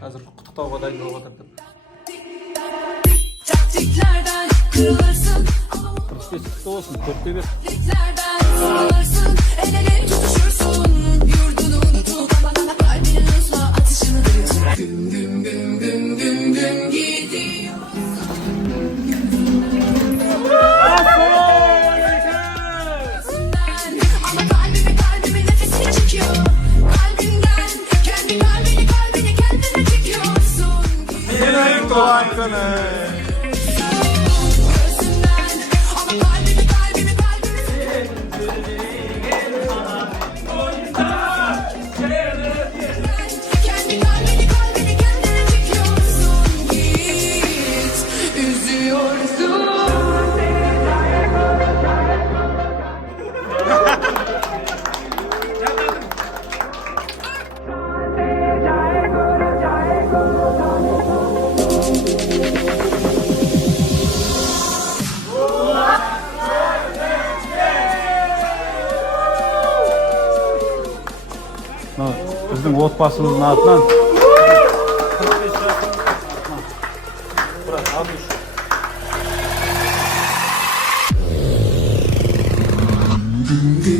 Hazır qutuqtauga dayın bolib atırdı. Taktiklerden kırılırsın. 45 qutu olsun. 4'te 1. Taktiklerden sıkılırsın. El ele tutuşursun. Yurdunu unutup kalbinin hızla atışını duyur. Güm güm güm güm güm güm gidiyor. Ama kalbimi nefesini çekiyor. Kalbimden kendi kalbini kendine çekiyorsun. Senin doğan günü. Gözümden ama kalbimi kendi kalbini kendine çekiyorsun. Git üzüyorsun. Bizning otbasımızın altından Güm